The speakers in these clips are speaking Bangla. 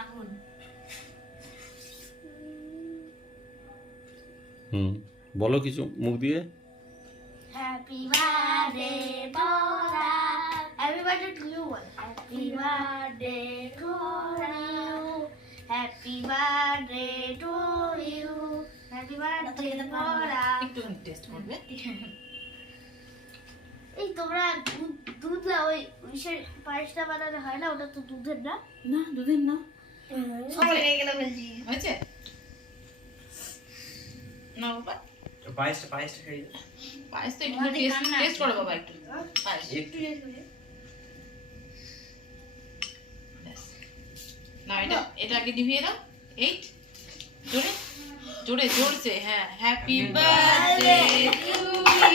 আগুন। বলো কিছু মুখ দিয়ে। হ্যাপি বার্থডে বলা, হ্যাপি বার্থডে টু ইউ বল। Happy birthday to you, happy birthday to you, happy birthday বলা। একটু টেস্ট করবে। এই তোমরা দুধ না ওই পায়েসটা বানানো হয় না, ওটা তো দুধের না। না দুধের না। সবাই লেগে গেল বলছি। হয়েছে না বাবা? পায়েসটা খাই। পায়েস তো একটু টেস্ট করো বাবা, একটু পায়েস একটু ব্যাস। না এটা আগে নিভিয়ে দাও। 8 জোরে জোরে জোরছে। হ্যাঁ, happy birthday to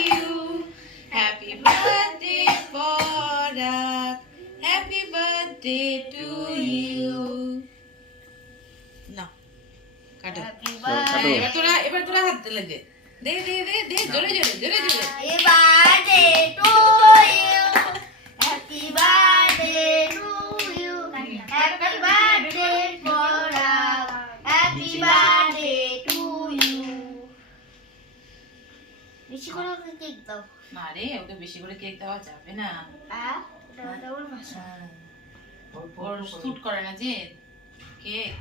you, happy birthday Parag, happy birthday to you. না কাটো। এবার তোরা হাত দিলে দে দে দে দে দে জোরে জোরে জোরে জোরে। Happy birthday to you, happy birthday to you, happy birthday Parag, happy birthday to you. বেশি করে কেক দাও। না রে, ওকে বেশি করে কেক দেওয়া যাবে না। হ্যাঁ, ওটা আমার ভাষা। ওর শুট করে না যে কেক।